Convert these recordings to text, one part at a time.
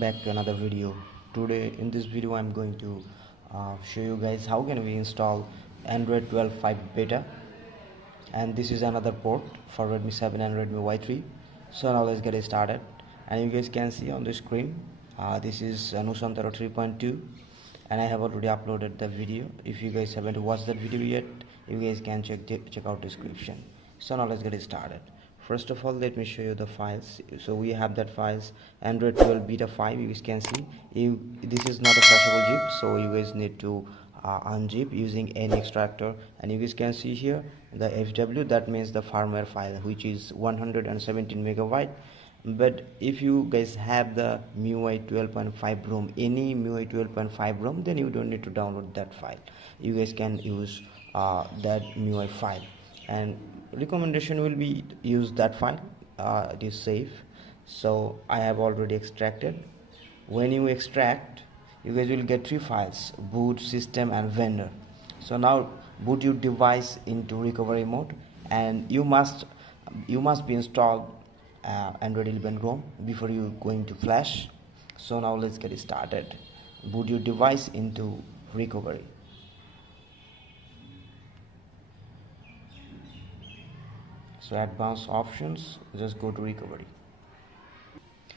back to another video. Today in this video I'm going to show you guys how can we install Android 12 5 beta, and this is another port for Redmi 7 and Redmi Y3. So now let's get it started. And you guys can see on the screen this is Noob 3.2, and I have already uploaded the video. If you guys haven't watched that video yet, you guys can check out description. So now let's get it started. First of all, let me show you the files. So we have that files Android 12 beta 5. You guys can see this is not a flashable zip, so you guys need to unzip using any extractor. And you guys can see here the FW, that means the firmware file, which is 117 megabyte. But if you guys have the MIUI 12.5 ROM, any MIUI 12.5 ROM, then you don't need to download that file. You guys can use that MIUI file, and recommendation will be use that file. It is safe. So I have already extracted. When you extract, you guys will get three files: boot, system, and vendor. So now boot your device into recovery mode, and you must be installed Android 11 ROM before you going to flash. So now let's get it started. Boot your device into recovery. So advanced options, just go to recovery.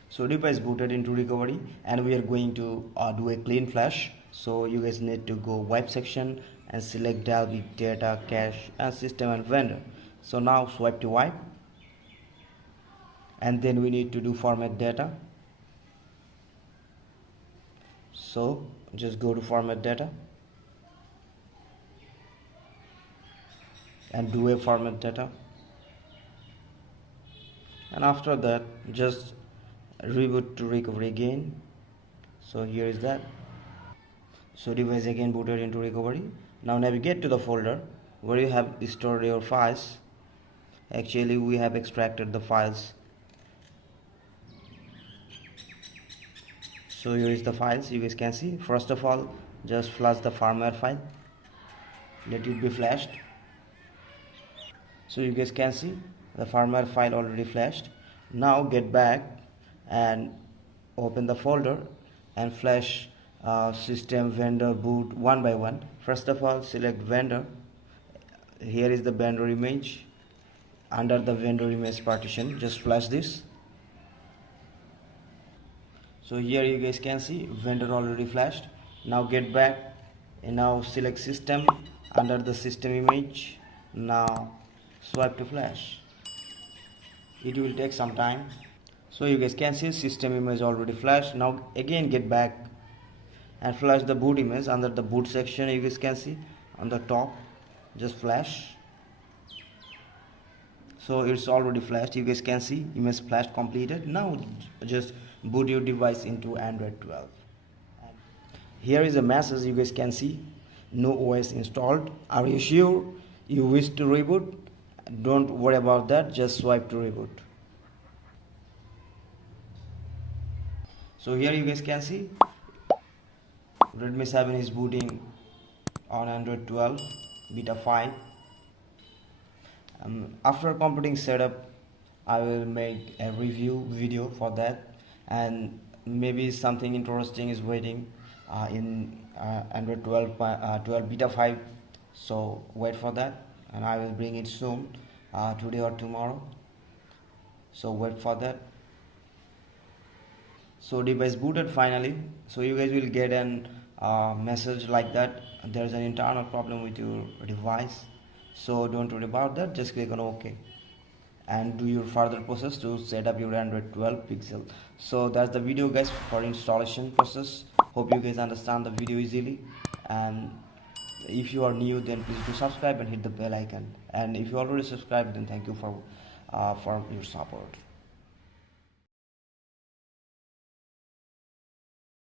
So device booted into recovery, and we are going to do a clean flash. So you guys need to go wipe section and select Dalby, data, cache, and system and vendor. So now swipe to wipe, and then we need to do format data. So just go to format data and do a format data, and after that just reboot to recovery again. So here is that. So device again booted into recovery. Now navigate to the folder where you have stored your files. Actually we have extracted the files. So here is the files. You guys can see. First of all, just flash the firmware file, let it be flashed. So you guys can see the firmware file already flashed. Now get back and open the folder and flash system, vendor, boot one by one. First of all, select vendor. Here is the vendor image. Under the vendor image partition, just flash this. So here you guys can see vendor already flashed. Now get back and now select system. Under the system image, now swipe to flash. It will take some time. So you guys can see system image already flashed. Now again get back and flash the boot image. Under the boot section, you guys can see on the top, just flash. So it's already flashed. You guys can see image flash completed. Now just boot your device into Android 12. Here is a message. You guys can see no OS installed. Are you sure you wish to reboot? Don't worry about that, just swipe to reboot. So here you guys can see Redmi 7 is booting on Android 12 beta 5. After completing setup, I will make a review video for that, and maybe something interesting is waiting in Android 12 beta 5. So wait for that, and I will bring it soon, today or tomorrow. So wait for that. So device booted finally. So you guys will get an message like that. There's an internal problem with your device. So don't worry about that, just click on OK and do your further process to set up your Android 12 Pixel. So that's the video guys for installation process. Hope you guys understand the video easily, and if you are new, then please do subscribe and hit the bell icon, and if you already subscribed, then thank you for your support.